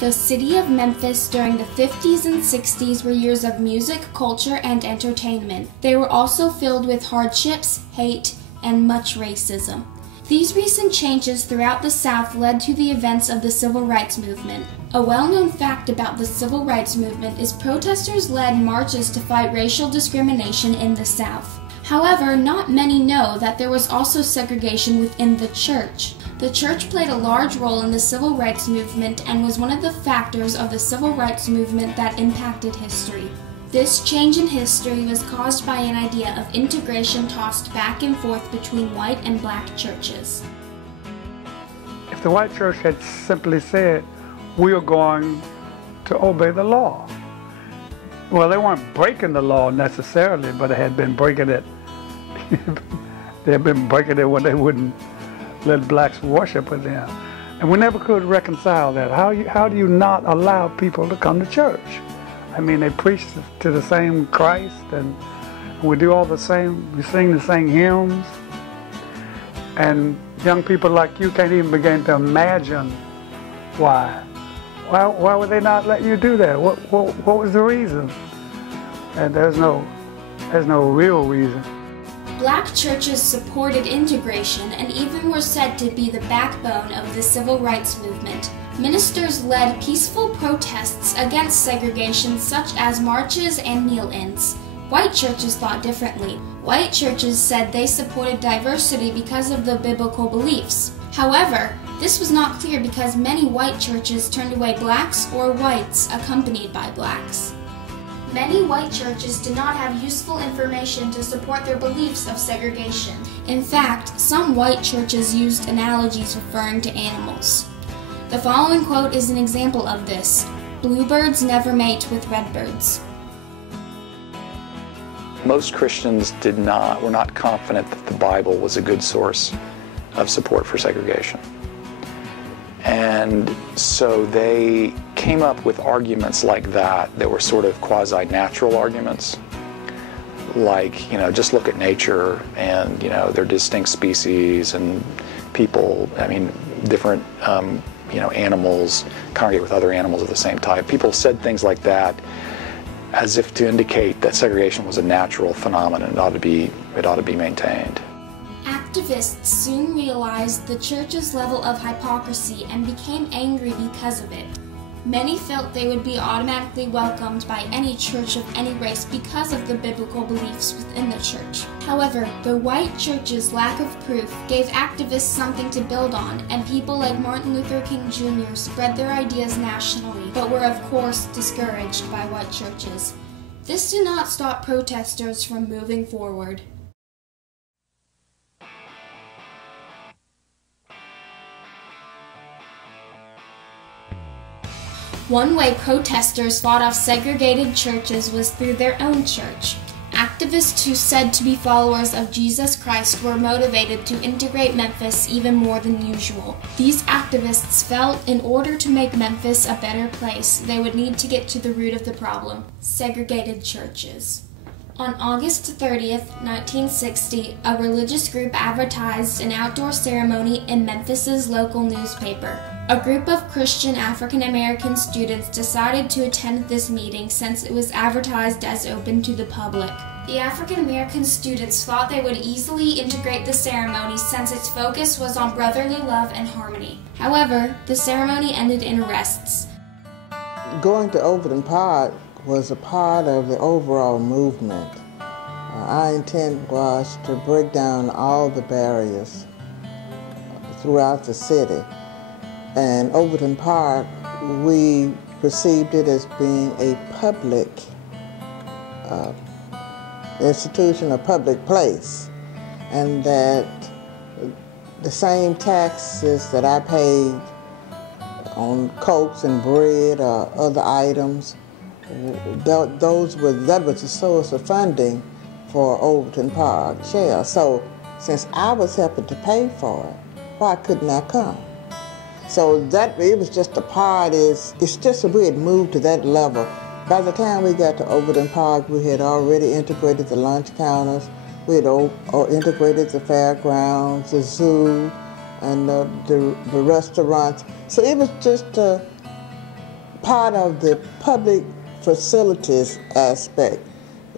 The city of Memphis during the 50s and 60s were years of music, culture, and entertainment. They were also filled with hardships, hate, and much racism. These recent changes throughout the South led to the events of the Civil Rights Movement. A well-known fact about the Civil Rights Movement is protesters led marches to fight racial discrimination in the South. However, not many know that there was also segregation within the church. The church played a large role in the Civil Rights Movement and was one of the factors of the Civil Rights Movement that impacted history. This change in history was caused by an idea of integration tossed back and forth between white and black churches. If the white church had simply said, we are going to obey the law. Well, they weren't breaking the law necessarily, but they had been breaking it. They had been breaking it when they wouldn't let blacks worship with them. And we never could reconcile that. How do you not allow people to come to church? I mean, they preach to the same Christ, and we do all the same, we sing the same hymns. And young people like you can't even begin to imagine why. Why would they not let you do that? What was the reason? And there's no real reason. Black churches supported integration and even were said to be the backbone of the Civil Rights Movement. Ministers led peaceful protests against segregation such as marches and kneel-ins. White churches thought differently. White churches said they supported diversity because of the biblical beliefs. However, this was not clear because many white churches turned away blacks or whites accompanied by blacks. Many white churches did not have useful information to support their beliefs of segregation. In fact, some white churches used analogies referring to animals. The following quote is an example of this: "Bluebirds never mate with redbirds." Most Christians were not confident that the Bible was a good source of support for segregation. And so they came up with arguments like that were sort of quasi-natural arguments. Like, just look at nature and, they're distinct species and people, different, animals congregate with other animals of the same type. People said things like that as if to indicate that segregation was a natural phenomenon and it ought to be maintained. Activists soon realized the church's level of hypocrisy and became angry because of it. Many felt they would be automatically welcomed by any church of any race because of the biblical beliefs within the church. However, the white church's lack of proof gave activists something to build on, and people like Martin Luther King Jr. spread their ideas nationally, but were of course discouraged by white churches. This did not stop protesters from moving forward. One way protesters fought off segregated churches was through their own church. Activists who said to be followers of Jesus Christ were motivated to integrate Memphis even more than usual. These activists felt in order to make Memphis a better place, they would need to get to the root of the problem: segregated churches. On August 30th, 1960, a religious group advertised an outdoor ceremony in Memphis's local newspaper. A group of Christian African American students decided to attend this meeting since it was advertised as open to the public. The African American students thought they would easily integrate the ceremony since its focus was on brotherly love and harmony. However, the ceremony ended in arrests. Going to Overton Park was a part of the overall movement. Our intent was to break down all the barriers throughout the city. And Overton Park, we perceived it as being a public institution, a public place, and that the same taxes that I paid on coats and bread or other items, that was the source of funding for Overton Park Share. So since I was helping to pay for it, why couldn't I come? So that it was just a part. It's just that we had moved to that level. By the time we got to Overton Park, we had already integrated the lunch counters. We had integrated the fairgrounds, the zoo, and the restaurants. So it was just part of the public facilities aspect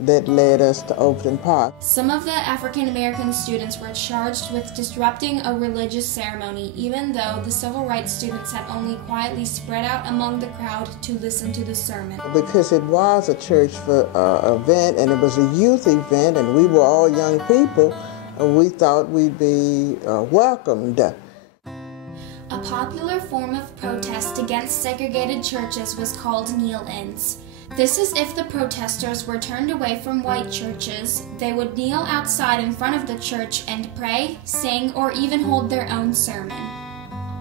that led us to Overton Park. Some of the African American students were charged with disrupting a religious ceremony, even though the civil rights students had only quietly spread out among the crowd to listen to the sermon. Because it was a church event, and it was a youth event, and we were all young people, we thought we'd be welcomed. A popular form of protest against segregated churches was called kneel-ins. This is if the protesters were turned away from white churches, they would kneel outside in front of the church and pray, sing, or even hold their own sermon.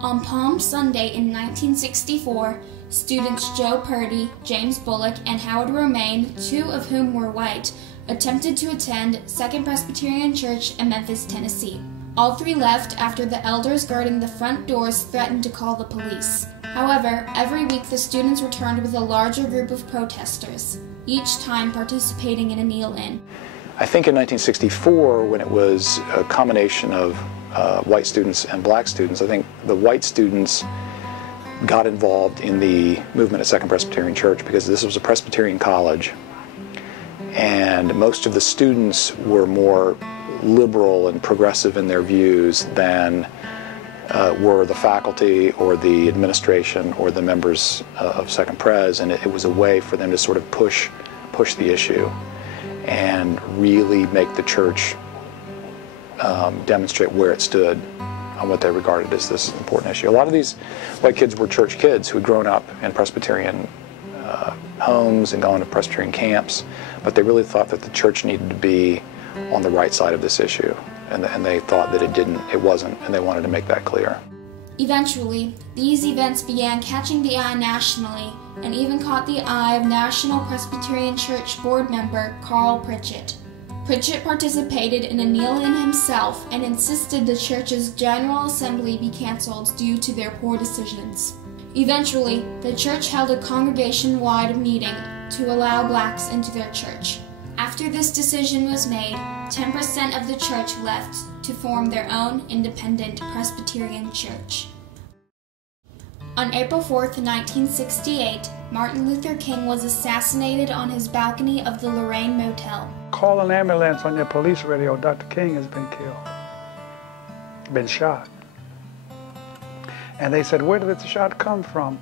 On Palm Sunday in 1964, students Joe Purdy, James Bullock, and Howard Romaine, two of whom were white, attempted to attend Second Presbyterian Church in Memphis, Tennessee. All three left after the elders guarding the front doors threatened to call the police. However, every week the students returned with a larger group of protesters, each time participating in a kneel-in. I think in 1964, when it was a combination of white students and black students, I think the white students got involved in the movement at Second Presbyterian Church because this was a Presbyterian college, and most of the students were more liberal and progressive in their views than were the faculty or the administration or the members of Second Pres, and it was a way for them to sort of push the issue and really make the church demonstrate where it stood on what they regarded as this important issue. A lot of these white kids were church kids who had grown up in Presbyterian homes and gone to Presbyterian camps, but they really thought that the church needed to be on the right side of this issue, and they thought that it wasn't, and they wanted to make that clear. Eventually, these events began catching the eye nationally, and even caught the eye of National Presbyterian Church board member Carl Pritchett. Pritchett participated in a kneel-in himself and insisted the church's General Assembly be canceled due to their poor decisions. Eventually, the church held a congregation-wide meeting to allow blacks into their church. After this decision was made, 10% of the church left to form their own independent Presbyterian church. On April 4th, 1968, Martin Luther King was assassinated on his balcony of the Lorraine Motel. Call an ambulance on your police radio. Dr. King has been killed, been shot. And they said, where did the shot come from?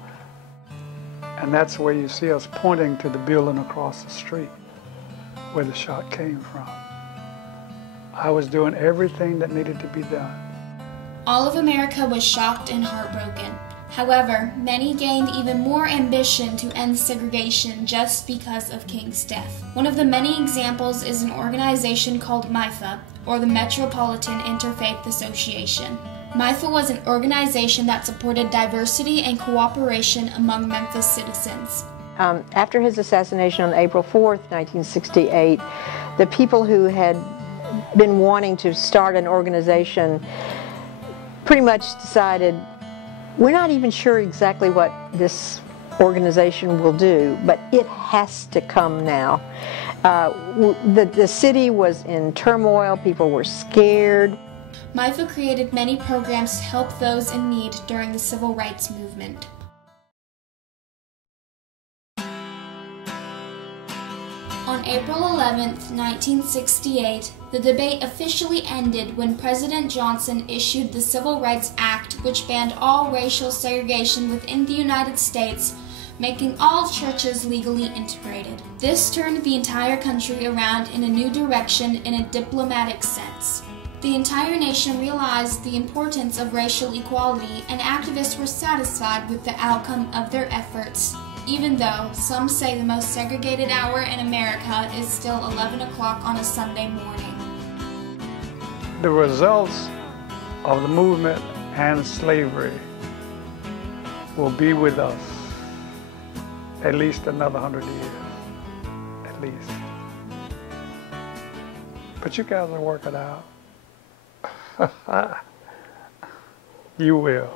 And that's where you see us pointing to the building across the street where the shot came from. I was doing everything that needed to be done. All of America was shocked and heartbroken. However, many gained even more ambition to end segregation just because of King's death. One of the many examples is an organization called MIFA, or the Metropolitan Interfaith Association. MIFA was an organization that supported diversity and cooperation among Memphis citizens. After his assassination on April 4th, 1968, the people who had been wanting to start an organization pretty much decided, we're not even sure exactly what this organization will do, but it has to come now. The city was in turmoil, people were scared. MIFA created many programs to help those in need during the civil rights movement. On April 11, 1968, the debate officially ended when President Johnson issued the Civil Rights Act, which banned all racial segregation within the United States, making all churches legally integrated. This turned the entire country around in a new direction in a diplomatic sense. The entire nation realized the importance of racial equality, and activists were satisfied with the outcome of their efforts, even though some say the most segregated hour in America is still 11 o'clock on a Sunday morning. The results of the movement and slavery will be with us at least another 100 years, at least. But you guys will work it out. You will.